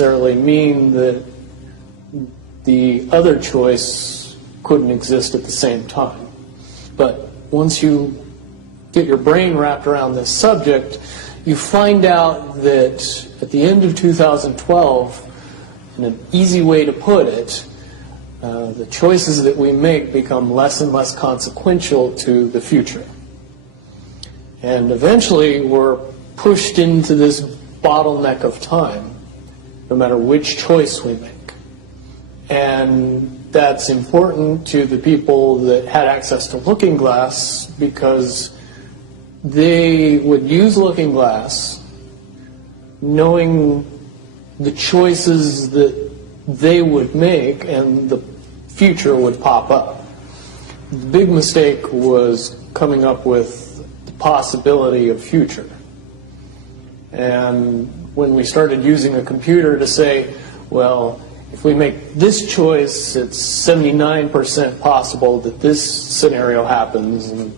necessarily mean that the other choice couldn't exist at the same time. But once you get your brain wrapped around this subject, you find out that at the end of 2012, in an easy way to put it, the choices that we make become less and less consequential to the future. And eventually we're pushed into this bottleneck of time, no matter which choice we make. And that's important to the people that had access to Looking Glass, because they would use Looking Glass knowing the choices that they would make and the future would pop up. The big mistake was coming up with the possibility of future. And when we started using a computer to say, well, if we make this choice, it's 79% possible that this scenario happens, and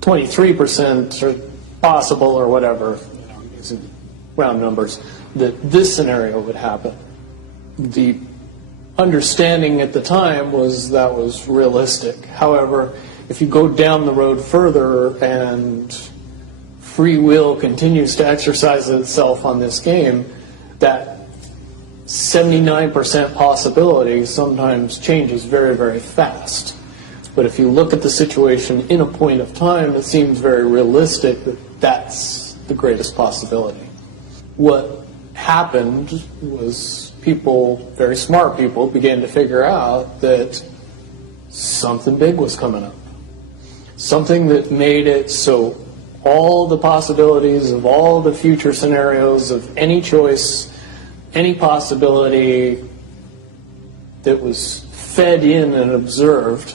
23% are possible, or whatever, using round numbers, that this scenario would happen. The understanding at the time was that was realistic. However, if you go down the road further and free will continues to exercise itself on this game, that 79% possibility sometimes changes very, very fast. But if you look at the situation in a point of time, it seems very realistic that that's the greatest possibility. What happened was people, very smart people, began to figure out that something big was coming up. Something that made it so all the possibilities of all the future scenarios of any choice, any possibility that was fed in and observed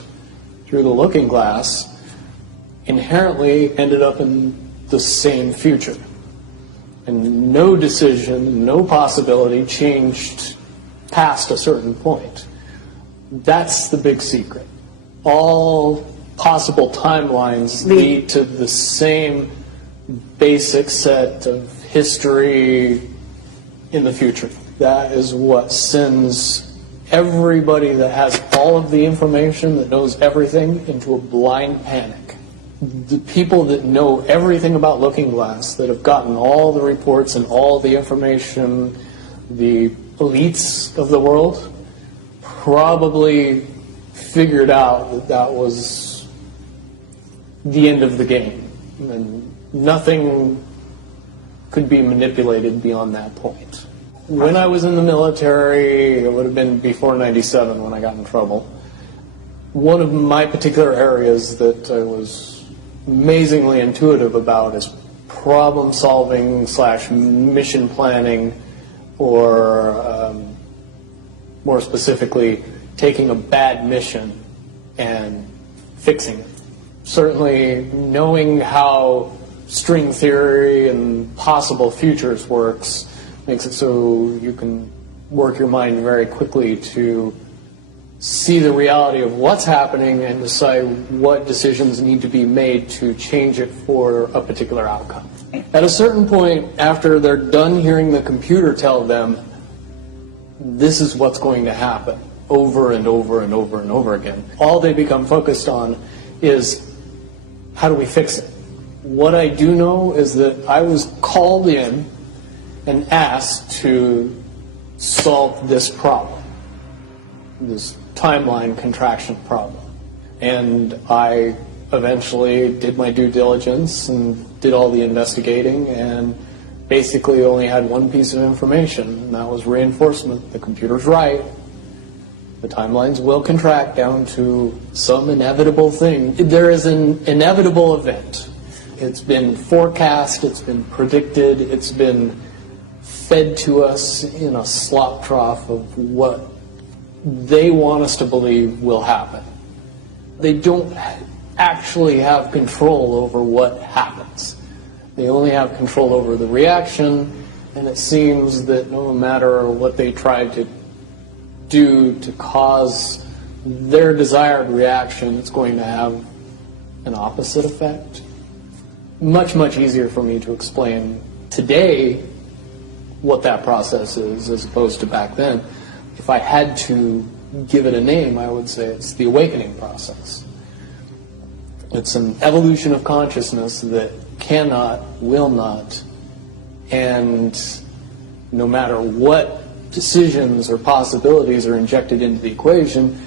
through the Looking Glass inherently ended up in the same future. And no decision, no possibility changed past a certain point. That's the big secret. All possible timelines lead to the same basic set of history in the future. That is what sends everybody that has all of the information, that knows everything, into a blind panic. The people that know everything about Looking Glass, that have gotten all the reports and all the information, the elites of the world, probably figured out that that was the end of the game, and nothing could be manipulated beyond that point. When I was in the military, it would have been before '97 when I got in trouble. One of my particular areas that I was amazingly intuitive about is problem solving / mission planning, or more specifically, taking a bad mission and fixing it. Certainly knowing how string theory and possible futures works makes it so you can work your mind very quickly to see the reality of what's happening and decide what decisions need to be made to change it for a particular outcome. At a certain point, after they're done hearing the computer tell them this is what's going to happen over and over and over and over again, all they become focused on is, how do we fix it? What I do know is that I was called in and asked to solve this problem, this timeline contraction problem. And I eventually did my due diligence and did all the investigating, and basically only had one piece of information, and that was reinforcement. The computer's right. The timelines will contract down to some inevitable thing. There is an inevitable event. It's been forecast, it's been predicted, it's been fed to us in a slop trough of what they want us to believe will happen. They don't actually have control over what happens. They only have control over the reaction, and it seems that no matter what they try to do to cause their desired reaction, it's going to have an opposite effect. Much, much easier for me to explain today what that process is as opposed to back then. If I had to give it a name, I would say it's the awakening process. It's an evolution of consciousness that cannot, will not, and no matter what decisions or possibilities are injected into the equation,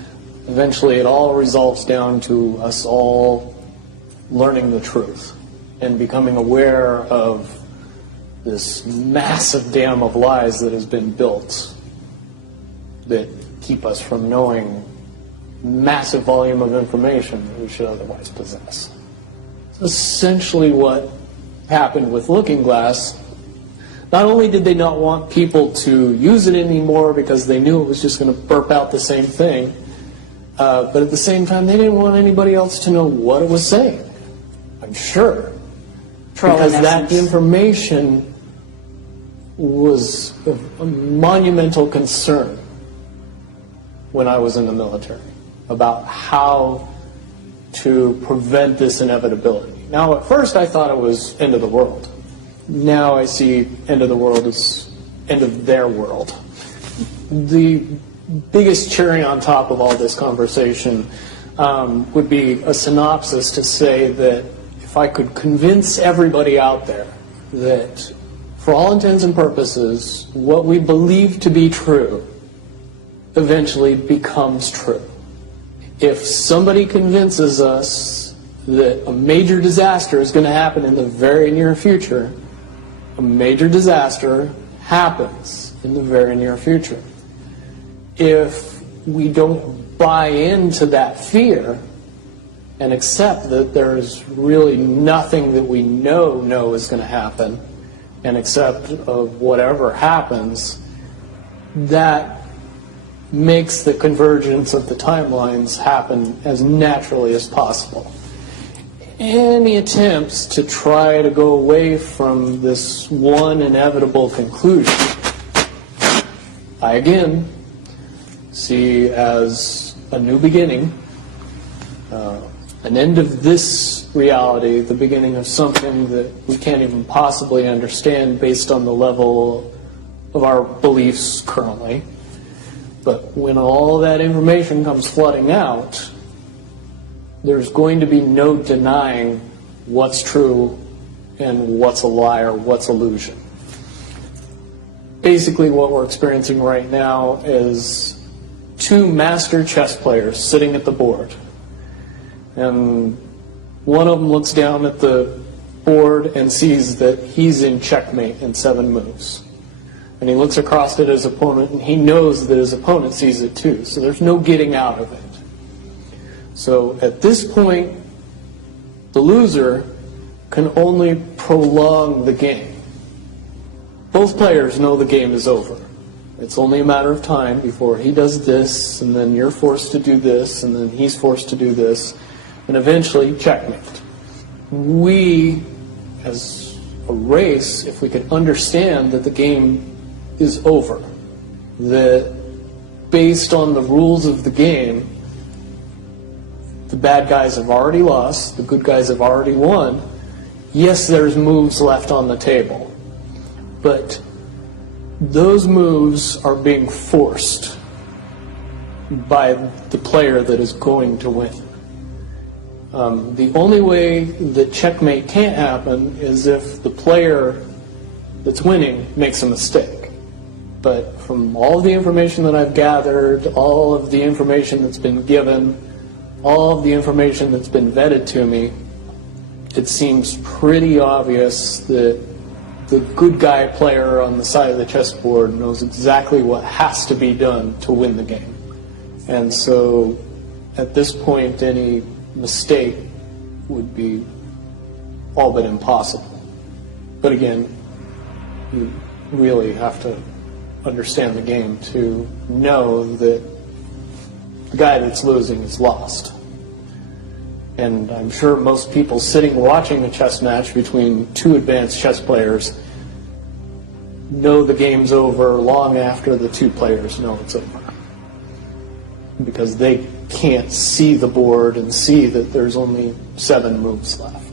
eventually it all resolves down to us all learning the truth and becoming aware of this massive dam of lies that has been built that keep us from knowing massive volume of information that we should otherwise possess. Essentially what happened with Looking Glass, not only did they not want people to use it anymore because they knew it was just going to burp out the same thing, but at the same time they didn't want anybody else to know what it was saying. I'm sure. Because that information was a monumental concern when I was in the military about how to prevent this inevitability. Now, at first I thought it was end of the world. Now I see end of the world as end of their world. The biggest cherry on top of all this conversation would be a synopsis to say that if I could convince everybody out there that for all intents and purposes, what we believe to be true eventually becomes true. If somebody convinces us that a major disaster is going to happen in the very near future, a major disaster happens in the very near future. If we don't buy into that fear and accept that there's really nothing that we know is going to happen, and accept of whatever happens, that makes the convergence of the timelines happen as naturally as possible. Any attempts to try to go away from this one inevitable conclusion, I again see as a new beginning, an end of this reality, the beginning of something that we can't even possibly understand based on the level of our beliefs currently. But when all that information comes flooding out, there's going to be no denying what's true and what's a lie or what's illusion. Basically what we're experiencing right now is two master chess players sitting at the board. And one of them looks down at the board and sees that he's in checkmate in 7 moves. And he looks across at his opponent, and he knows that his opponent sees it too. So there's no getting out of it. So at this point, the loser can only prolong the game. Both players know the game is over. It's only a matter of time before he does this, and then you're forced to do this, and then he's forced to do this, and eventually checkmate. We, as a race, if we could understand that the game is over, that based on the rules of the game, the bad guys have already lost, the good guys have already won. Yes, there's moves left on the table, but those moves are being forced by the player that is going to win. The only way that checkmate can't happen is if the player that's winning makes a mistake. But from all of the information that I've gathered, all of the information that's been given, all of the information that's been vetted to me, it seems pretty obvious that the good guy player on the side of the chessboard knows exactly what has to be done to win the game. And so at this point, any mistake would be all but impossible. But again, you really have to understand the game to know that the guy that's losing is lost. And I'm sure most people sitting watching a chess match between two advanced chess players know the game's over long after the two players know it's over. Because they can't see the board and see that there's only 7 moves left.